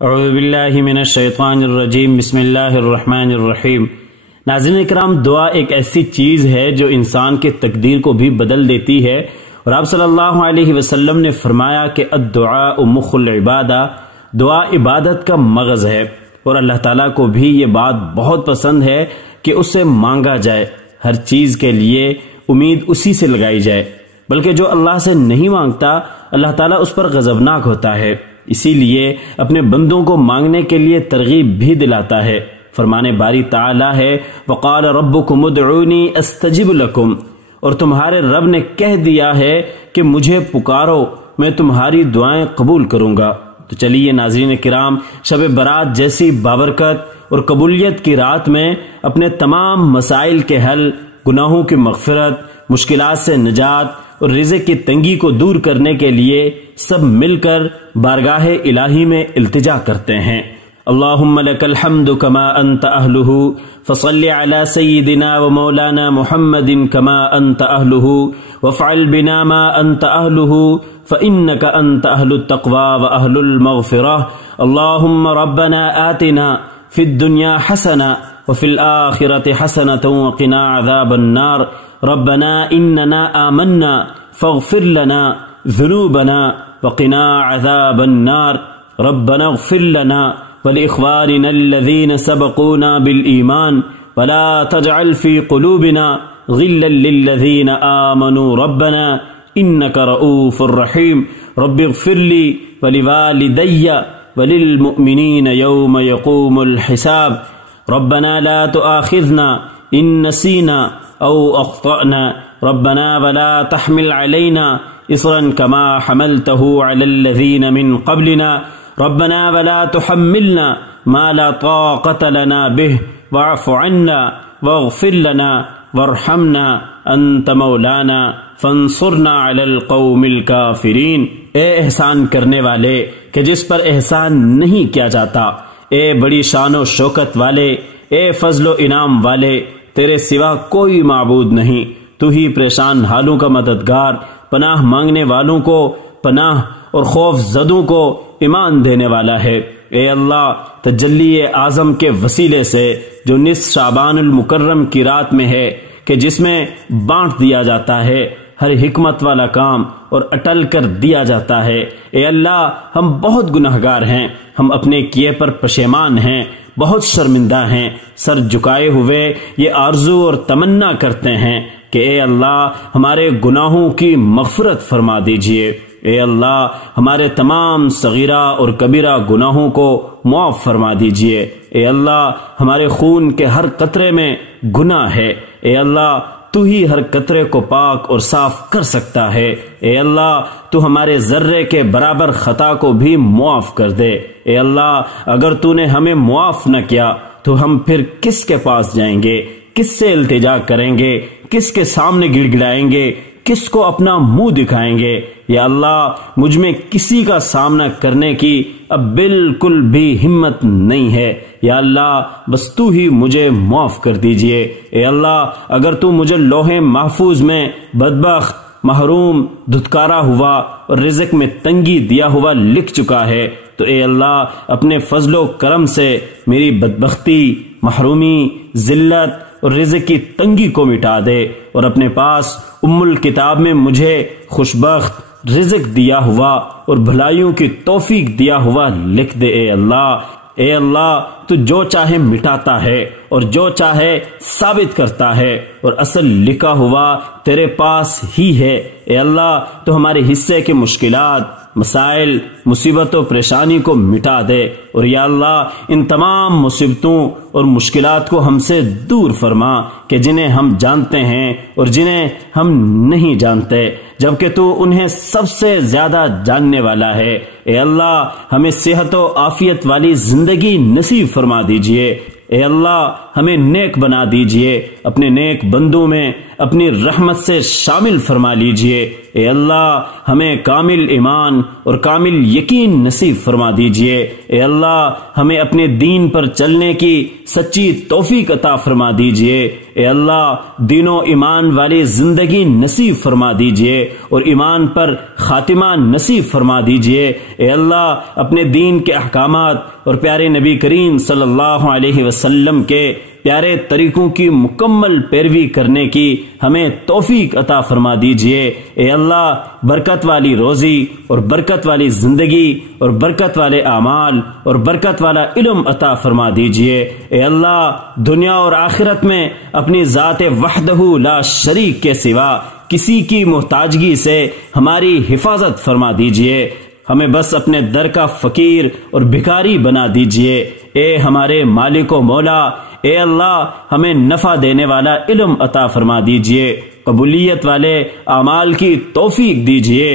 اعوذ باللہ من الشیطان الرجیم بسم اللہ الرحمن الرحیم۔ ناظرین اکرام، دعا ایک ایسی چیز ہے جو انسان کے تقدیر کو بھی بدل دیتی ہے، اور آپ صلی اللہ علیہ وسلم نے فرمایا کہ الدعاء مخ العبادہ، دعا عبادت کا مغز ہے، اور اللہ تعالیٰ کو بھی یہ بات بہت پسند ہے کہ اس سے مانگا جائے، ہر چیز کے لیے امید اسی سے لگائی جائے، بلکہ جو اللہ سے نہیں مانگتا اللہ تعالیٰ اس پر غضبناک ہوتا ہے، اسی لیے اپنے بندوں کو مانگنے کے لیے ترغیب بھی دلاتا ہے۔ فرمان باری تعالیٰ ہے وقال ربکم ادعونی استجب لکم، اور تمہارے رب نے کہہ دیا ہے کہ مجھے پکارو، میں تمہاری دعائیں قبول کروں گا۔ تو چلیے ناظرین کرام، شب برات جیسی بابرکت اور قبولیت کی رات میں اپنے تمام مسائل کے حل، گناہوں کی مغفرت، مشکلات سے نجات اور رزق کی تنگی کو دور کرنے کے لیے سب مل کر بارگاہ الہی میں التجا کرتے ہیں۔ اللہم لک الحمد کما انت اہلہ فصل علی سیدنا و مولانا محمد کما انت اہلہ وافعل بنا ما انت اہلہ فانک انت اہل التقوی و اہل المغفرہ۔ اللہم ربنا آتنا فی الدنیا حسنہ وفی الآخرۃ حسنۃ وقنا عذاب النار۔ ربنا اننا آمنا فاغفر لنا ذنوبنا وقنا عذاب النار۔ ربنا اغفر لنا ولإخواننا الذين سبقونا بالإيمان ولا تجعل في قلوبنا غلا للذين آمنوا ربنا إنك رؤوف رحيم۔ رب اغفر لي ولوالدي وللمؤمنين يوم يقوم الحساب۔ ربنا لا تؤاخذنا إن نسينا أو أخطأنا ربنا ولا تحمل علينا إصرا كما حملته على الذين من قبلنا ربنا ولا تحملنا ما لا طاقة لنا به واعف عنا واغفر لنا وارحمنا أنت مولانا فانصرنا على القوم الكافرين۔ اے احسان کرنے والے کہ جس پر احسان نہیں کیا جاتا، اے بڑی شان و شوکت والے، اے فضل و انعام والے، تیرے سوا کوئی معبود نہیں، تو ہی پریشان حالوں کا مددگار، پناہ مانگنے والوں کو پناہ اور خوف زدوں کو ایمان دینے والا ہے۔ اے اللہ، تجلی اعظم کے وسیلے سے جو نصف شعبان المکرم کی رات میں ہے کہ جس میں بانٹ دیا جاتا ہے ہر حکمت والا کام اور اٹل کر دیا جاتا ہے، اے اللہ ہم بہت گناہگار ہیں، ہم اپنے کیے پر پشیمان ہیں، بہت شرمندہ ہیں، سر جھکائے ہوئے یہ آرزو اور تمنا کرتے ہیں کہ اے اللہ ہمارے گناہوں کی مغفرت فرما دیجئے، اے اللہ ہمارے تمام صغیرہ اور کبیرہ گناہوں کو معاف فرما دیجئے، اے اللہ ہمارے خون کے ہر قطرے میں گناہ ہے، اے اللہ تو ہی ہر قطرے کو پاک اور صاف کر سکتا ہے، اے اللہ تو ہمارے ذرے کے برابر خطا کو بھی معاف کر دے، اے اللہ اگر تو نے ہمیں معاف نہ کیا تو ہم پھر کس کے پاس جائیں گے، کس سے التجا کریں گے، کس کے سامنے گڑ گڑائیں گے، کس کو اپنا منہ دکھائیں گے؟ یا اللہ مجھ میں کسی کا سامنا کرنے کی اب بالکل بھی ہمت نہیں ہے، یا اللہ بس تو ہی مجھے معاف کر دیجئے، اے اللہ اگر تو مجھے لوح محفوظ میں بدبخت، محروم، دھتکارا ہوا اور رزق میں تنگی دیا ہوا لکھ چکا ہے تو اے اللہ اپنے فضل و کرم سے میری بدبختی، محرومی، ذلت اور رزق کی تنگی کو مٹا دے، اور اپنے پاس ام الکتاب میں مجھے خوشبخت، رزق دیا ہوا اور بھلائیوں کی توفیق دیا ہوا لکھ دے۔ اے اللہ تو جو چاہے مٹاتا ہے اور جو چاہے ثابت کرتا ہے، اور اصل لکھا ہوا تیرے پاس ہی ہے۔ اے اللہ تو ہمارے حصے کے مشکلات، مسائل، مصیبت و پریشانی کو مٹا دے، اور یا اللہ ان تمام مصیبتوں اور مشکلات کو ہم سے دور فرما کہ جنہیں ہم جانتے ہیں اور جنہیں ہم نہیں جانتے، جبکہ تو انہیں سب سے زیادہ جاننے والا ہے۔ اے اللہ ہمیں صحت و عافیت والی زندگی نصیب فرما دیجئے، اے اللہ ہمیں نیک بنا دیجئے، اپنے نیک بندوں میں اپنی رحمت سے شامل فرما لیجئے، اے اللہ ہمیں کامل ایمان اور کامل یقین نصیب فرما دیجئے، اے اللہ ہمیں اپنے دین پر چلنے کی سچی توفیق عطا فرما دیجئے، اے اللہ دین و ایمان والی زندگی نصیب فرما دیجئے اور ایمان پر خاتمہ نصیب فرما دیجئے، اے اللہ اپنے دین کے احکامات اور پیارے نبی کریم صلی اللہ علیہ وسلم کے پیارے طریقوں کی مکمل پیروی کرنے کی ہمیں توفیق عطا فرما دیجئے۔ اے اللہ برکت والی روزی اور برکت والی زندگی اور برکت والے اعمال اور برکت والا علم عطا فرما دیجئے۔ اے اللہ دنیا اور آخرت میں اپنی ذات وحدہ لا شریک کے سوا کسی کی محتاجگی سے ہماری حفاظت فرما دیجئے۔ ہمیں بس اپنے در کا فقیر اور بھکاری بنا دیجئے۔ اے ہمارے مالک و مولا، اے اللہ ہمیں نفع دینے والا علم عطا فرما دیجئے، قبولیت والے اعمال کی توفیق دیجئے۔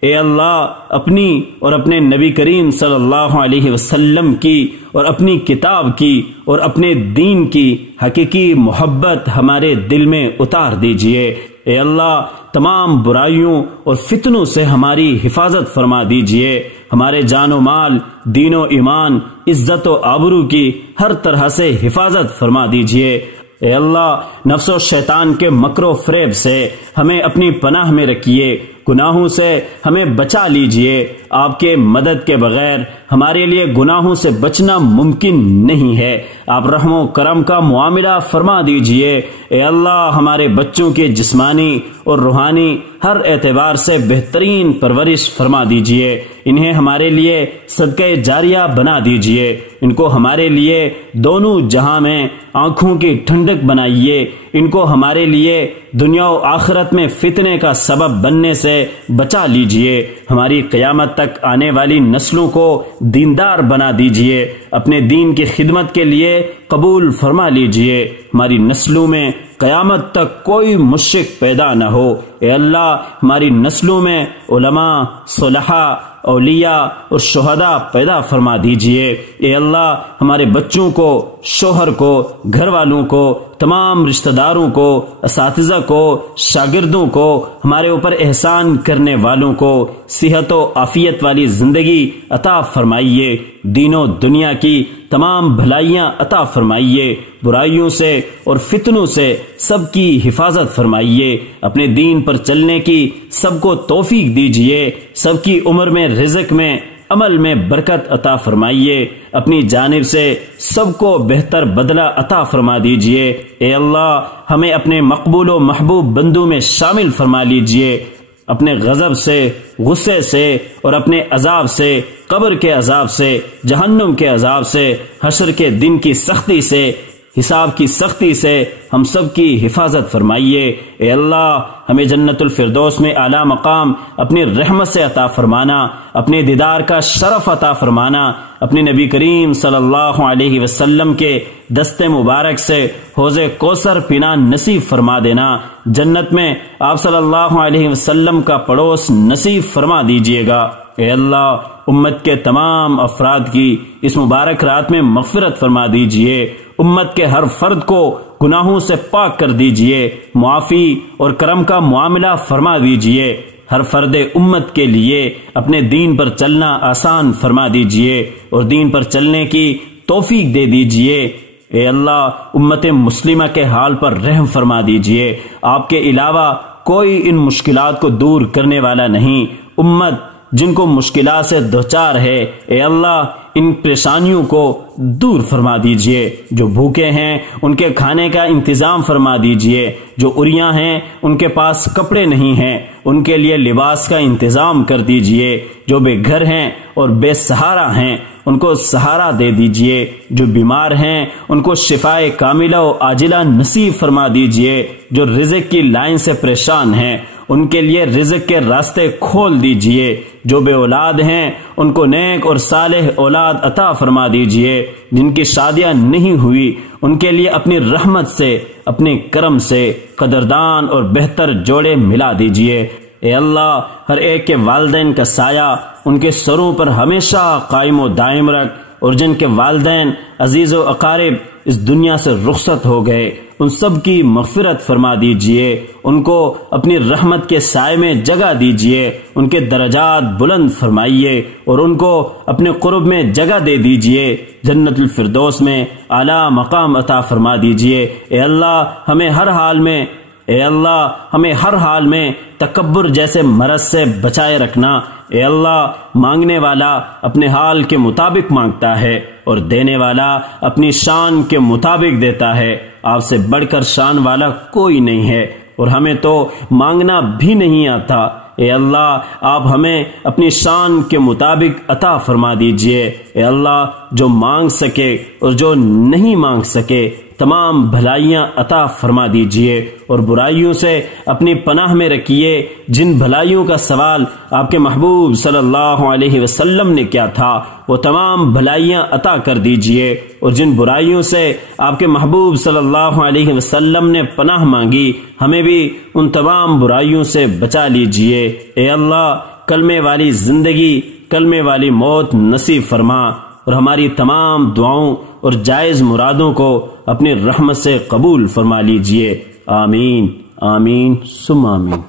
اے اللہ اپنی اور اپنے نبی کریم صلی اللہ علیہ وسلم کی اور اپنی کتاب کی اور اپنے دین کی حقیقی محبت ہمارے دل میں اتار دیجئے۔ اے اللہ تمام برائیوں اور فتنوں سے ہماری حفاظت فرما دیجئے۔ ہمارے جان و مال، دین و ایمان، عزت و آبرو کی ہر طرح سے حفاظت فرما دیجئے۔ اے اللہ نفس و شیطان کے مکر و فریب سے ہمیں اپنی پناہ میں رکھیے، گناہوں سے ہمیں بچا لیجئے۔ آپ کے مدد کے بغیر ہمارے لیے گناہوں سے بچنا ممکن نہیں ہے۔ آپ رحم و کرم کا معاملہ فرما دیجئے۔ اے اللہ ہمارے بچوں کے جسمانی اور روحانی ہر اعتبار سے بہترین پرورش فرما دیجئے۔ انہیں ہمارے لیے صدقہ جاریہ بنا دیجئے۔ ان کو ہمارے لیے دونوں جہاں میں آنکھوں کی ٹھنڈک بنائیے۔ ان کو ہمارے لیے دنیا و آخرت میں فتنے کا سبب بننے سے بچا لیجئے۔ ہماری قیامت تک آنے والی نسلوں کو دیندار بنا دیجئے۔ اپنے دین کی خدمت کے لیے قبول فرما لیجئے۔ ہماری نسلوں میں قیامت تک کوئی مشرک پیدا نہ ہو۔ اے اللہ ہماری نسلوں میں علماء، صلحاء، اولیاء اور شہداء پیدا فرما دیجئے۔ اے اللہ ہمارے بچوں کو، شوہر کو، گھر والوں کو، تمام رشتہ داروں کو، اساتذہ کو، شاگردوں کو، ہمارے اوپر احسان کرنے والوں کو صحت و عافیت والی زندگی عطا فرمائیے۔ دین و دنیا کی تمام بھلائیاں عطا فرمائیے۔ برائیوں سے اور فتنوں سے سب کی حفاظت فرمائیے۔ اپنے دین پر چلنے کی سب کو توفیق دیجئے۔ سب کی عمر میں، رزق میں، عمل میں برکت عطا فرمائیے۔ اپنی جانب سے سب کو بہتر بدلہ عطا فرما دیجئے۔ اے اللہ ہمیں اپنے مقبول و محبوب بندوں میں شامل فرما لیجئے۔ اپنے غضب سے، غصے سے اور اپنے عذاب سے، قبر کے عذاب سے، جہنم کے عذاب سے، حشر کے دن کی سختی سے، حساب کی سختی سے ہم سب کی حفاظت فرمائیے۔ اے اللہ ہمیں جنت الفردوس میں اعلیٰ مقام اپنی رحمت سے عطا فرمانا، اپنے دیدار کا شرف عطا فرمانا، اپنے نبی کریم صلی اللہ علیہ وسلم کے دست مبارک سے حوض کوثر پینا نصیب فرما دینا، جنت میں آپ صلی اللہ علیہ وسلم کا پڑوس نصیب فرما دیجیے گا۔ اے اللہ امت کے تمام افراد کی اس مبارک رات میں مغفرت فرما دیجیے۔ امت کے ہر فرد کو گناہوں سے پاک کر دیجئے، معافی اور کرم کا معاملہ فرما دیجئے۔ ہر فرد امت کے لیے اپنے دین پر چلنا آسان فرما دیجئے اور دین پر چلنے کی توفیق دے دیجئے۔ اے اللہ امت مسلمہ کے حال پر رحم فرما دیجئے۔ آپ کے علاوہ کوئی ان مشکلات کو دور کرنے والا نہیں۔ امت جن کو مشکلات سے دوچار ہے، اے اللہ ان پریشانیوں کو دور فرما دیجئے۔ جو بھوکے ہیں ان کے کھانے کا انتظام فرما دیجئے، جو عریاں ہیں ان کے پاس کپڑے نہیں ہیں ان کے لیے لباس کا انتظام کر دیجئے، جو بے گھر ہیں اور بے سہارا ہیں ان کو سہارا دے دیجئے، جو بیمار ہیں ان کو شفائے کاملہ و عاجلہ نصیب فرما دیجئے، جو رزق کی لائن سے پریشان ہیں ان کے لیے رزق کے راستے کھول دیجئے، جو بے اولاد ہیں ان کو نیک اور صالح اولاد عطا فرما دیجئے، جن کی شادیاں نہیں ہوئی ان کے لیے اپنی رحمت سے، اپنے کرم سے قدردان اور بہتر جوڑے ملا دیجئے۔ اے اللہ ہر ایک کے والدین کا سایہ ان کے سروں پر ہمیشہ قائم و دائم رکھ، اور جن کے والدین عزیز و اقارب اس دنیا سے رخصت ہو گئے ان سب کی مغفرت فرما دیجئے، ان کو اپنی رحمت کے سائے میں جگہ دیجئے، ان کے درجات بلند فرمائیے اور ان کو اپنے قرب میں جگہ دے دیجئے، جنت الفردوس میں اعلیٰ مقام عطا فرما دیجئے۔ اے اللہ ہمیں ہر حال میں اے اللہ ہمیں ہر حال میں تکبر جیسے مرض سے بچائے رکھنا۔ اے اللہ مانگنے والا اپنے حال کے مطابق مانگتا ہے اور دینے والا اپنی شان کے مطابق دیتا ہے، آپ سے بڑھ کر شان والا کوئی نہیں ہے، اور ہمیں تو مانگنا بھی نہیں آتا۔ اے اللہ آپ ہمیں اپنی شان کے مطابق عطا فرما دیجئے۔ اے اللہ جو مانگ سکے اور جو نہیں مانگ سکے تمام بھلائیاں عطا فرما دیجئے، اور برائیوں سے اپنی پناہ میں رکھیے۔ جن بھلائیوں کا سوال آپ کے محبوب صلی اللہ علیہ وسلم نے کیا تھا وہ تمام بھلائیاں عطا کر دیجئے، اور جن برائیوں سے آپ کے محبوب صلی اللہ علیہ وسلم نے پناہ مانگی ہمیں بھی ان تمام برائیوں سے بچا لیجئے۔ اے اللہ کلمے والی زندگی، کلمے والی موت نصیب فرما، اور ہماری تمام دعاؤں اور جائز مرادوں کو اپنی رحمت سے قبول فرما لیجئے۔ آمین آمین ثم آمین۔